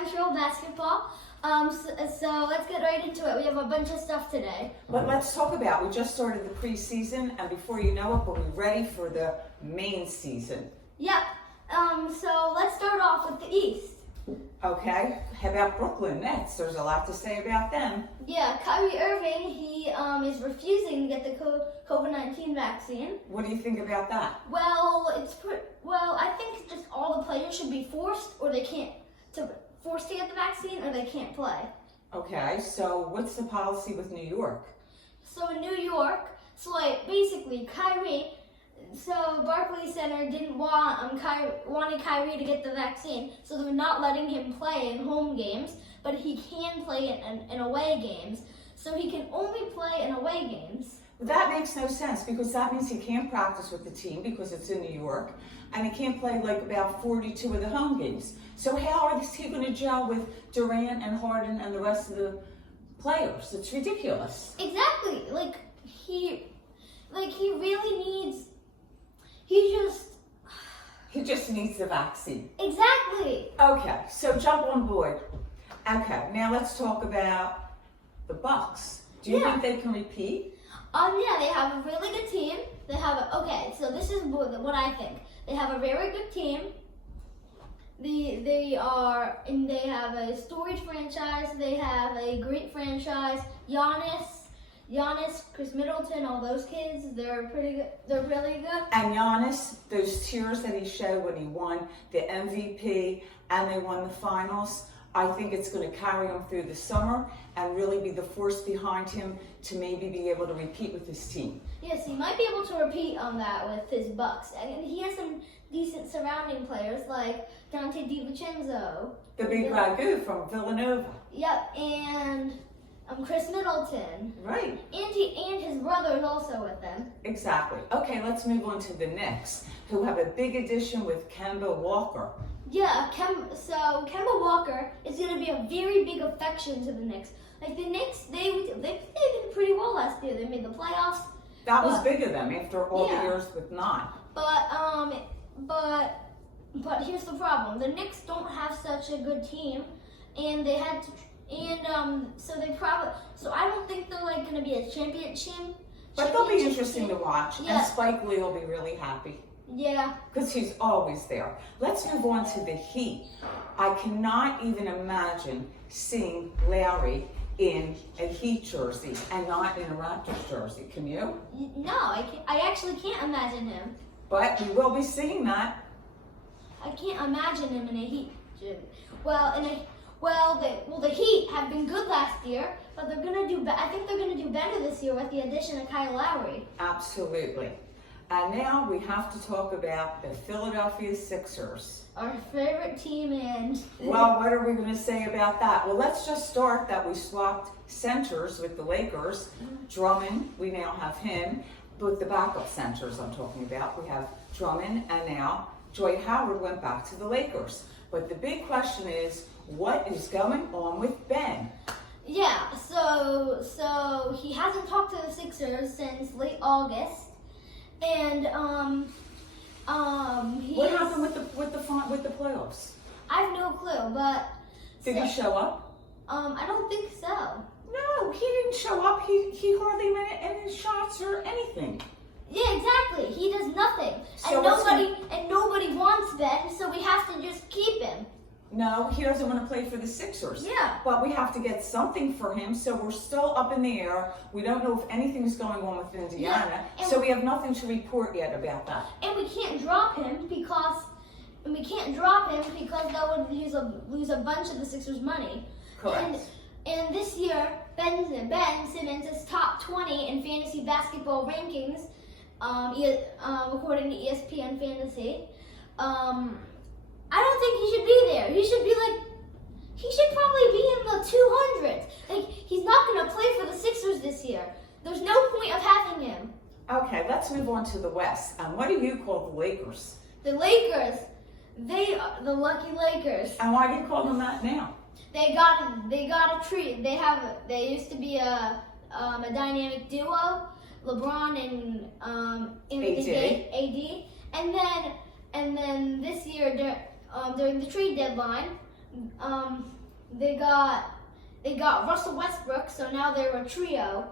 I'm Cheryl basketball. So let's get right into it. We have a bunch of stuff today. But let's talk about, we just started the preseason, and before you know it, we'll be ready for the main season. Yep. So let's start off with the East. Okay, how about Brooklyn Nets? There's a lot to say about them. Yeah, Kyrie Irving, he is refusing to get the COVID-19 vaccine. What do you think about that? Well, I think just all the players should be forced to get the vaccine, or they can't play. Okay, so what's the policy with New York? So in New York, basically Kyrie, so Barclays Center didn't wanted Kyrie to get the vaccine, so they're not letting him play in home games, but he can play in away games. So he can only play in away games. That makes no sense, because that means he can't practice with the team because it's in New York, and he can't play like about 42 of the home games. So how is he going to gel with Durant and Harden and the rest of the players? It's ridiculous. Exactly. He just needs the vaccine. Exactly. Okay, so jump on board. Okay, now let's talk about the Bucks. Do you think they can repeat? Yeah, they have a really good team. So this is what I think. They have a very good team. They have a storied franchise. They have a great franchise. Giannis, Chris Middleton, all those kids, they're pretty good. They're really good. And Giannis, those tears that he showed when he won the MVP and they won the finals, I think it's going to carry him through the summer and really be the force behind him to maybe be able to repeat with his team. Yes, he might be able to repeat on that with his Bucks. And he has some decent surrounding players like Dante DiVincenzo. The big ragu from Villanova. Yep, and Chris Middleton. Right. And his brother is also with them. Exactly. Okay, let's move on to the Knicks, who have a big addition with Kemba Walker. Yeah, Kemba Walker is going to be a very big affection to the Knicks. Like the Knicks, they did pretty well last year. They made the playoffs. That was big of them after all the years with not. But here's the problem: the Knicks don't have such a good team, and they had to. So I don't think they're going to be a championship. But they'll be interesting to watch, Yeah. and Spike Lee will be really happy. Yeah. Because he's always there. Let's move on to the Heat. I cannot even imagine seeing Larry in a Heat jersey and not in a Raptors jersey. Can you? No, I actually can't imagine him. But you will be seeing that. I can't imagine him in a Heat jersey. The Heat have been good last year, but they're gonna do. I think they're gonna do better this year with the addition of Kyle Lowry. Absolutely. And now we have to talk about the Philadelphia Sixers. Our favorite team, and well, what are we going to say about that? Well, let's just start that we swapped centers with the Lakers. Drummond, we now have him. With the backup centers I'm talking about, we have Drummond, and now Dwight Howard went back to the Lakers. But the big question is, what is going on with Ben? Yeah, so he hasn't talked to the Sixers since late August, and what happened with the playoffs? I have no clue, but did he show up? I don't think so. No, he didn't show up. He hardly made any shots or anything. Yeah, exactly. He does nothing, So and nobody wants Ben, so we have to just keep him. No, he doesn't want to play for the Sixers. Yeah. But we have to get something for him, so we're still up in the air. We don't know if anything's going on with Indiana, so we have nothing to report yet about that. And we can't drop him because that would lose a bunch of the Sixers' money. Correct. And this year, Ben Simmons is top 20 in fantasy basketball rankings, according to ESPN Fantasy. I don't think he should be there. He should probably be in the 200s. He's not going to play for the Sixers this year. There's no point of having him. Okay, let's move on to the West. And what do you call the Lakers? The Lakers, they are the lucky Lakers. And why do you call them that now? They got a treat. They used to be a dynamic duo, LeBron and AD, and then this year during the trade deadline, they got Russell Westbrook, so now they're a trio.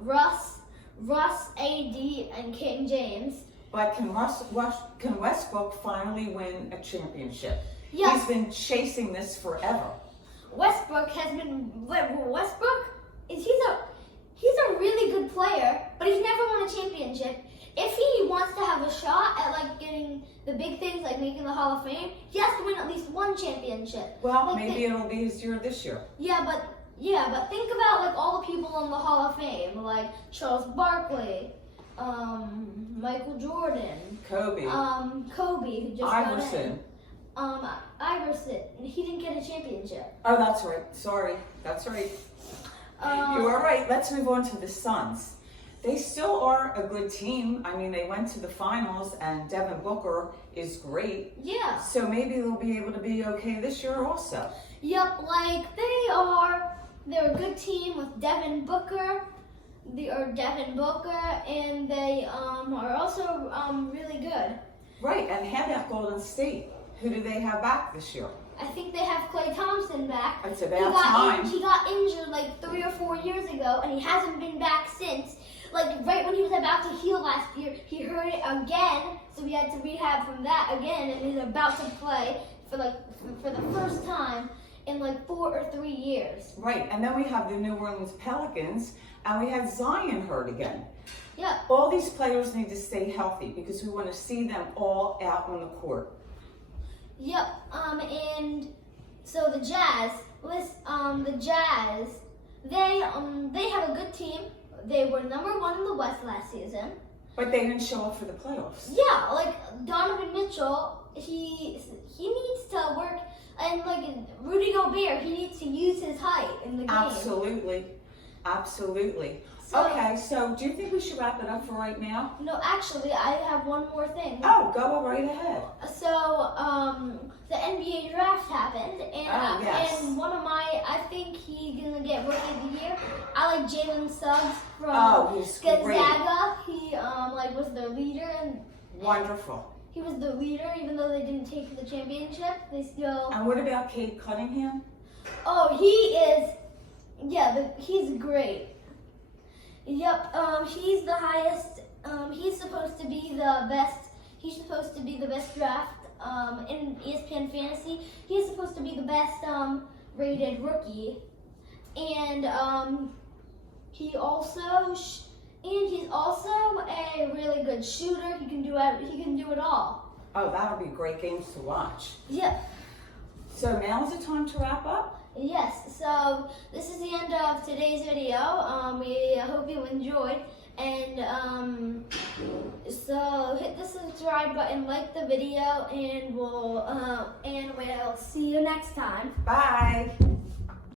Russ, AD, and King James. But can Westbrook finally win a championship? Yes. He's been chasing this forever. Westbrook is he's a really good player, but he's never won a championship. If he wants to have a shot at like getting the big things, like making the Hall of Fame, he has to win at least one championship. Well, like maybe it'll be his year this year. Yeah, but think about like all the people in the Hall of Fame, like Charles Barkley, Michael Jordan, Kobe, who just Iverson. got in. Iverson, he didn't get a championship. Oh, that's right. Sorry, that's right. You are right. Let's move on to the Suns. They still are a good team. I mean, they went to the finals, and Devin Booker is great. Yeah. So maybe they'll be able to be okay this year also. Yep, like they're a good team with Devin Booker. And they are also really good. Right, and how about Golden State? Who do they have back this year? I think they have Klay Thompson back. It's about time. He got injured like 3 or 4 years ago, and he hasn't been back since. Like right when he was about to heal last year, he hurt it again, so we had to rehab from that again, and he's about to play for the first time in like 4 or 3 years. Right, and then we have the New Orleans Pelicans, and we have Zion hurt again. Yeah. All these players need to stay healthy because we want to see them all out on the court. Yep. And so the Jazz, they have a good team. They were number 1 in the West last season. But they didn't show up for the playoffs. Yeah, like Donovan Mitchell, he needs to work, and like Rudy Gobert, he needs to use his height in the game. Absolutely. So, okay, so do you think we should wrap it up for right now? No, actually, I have one more thing. Oh, go right ahead. So, the NBA draft happened, and yes. and I think he's gonna get Rookie of the Year. I like Jalen Suggs from he's Gonzaga. He was their leader, and wonderful. he was the leader, even though they didn't take the championship. They still. And what about Cade Cunningham? Oh, he is. Yeah, he's great. Yep. He's the highest. He's supposed to be the best. He's supposed to be the best draft in ESPN Fantasy. He's supposed to be the best rated rookie, and he's also a really good shooter. He can do it all. Oh, that'll be great games to watch. Yep. So now is the time to wrap up? Yes. So this is the end of today's video. We hope you enjoyed. And so hit the subscribe button, like the video, and we'll see you next time. Bye.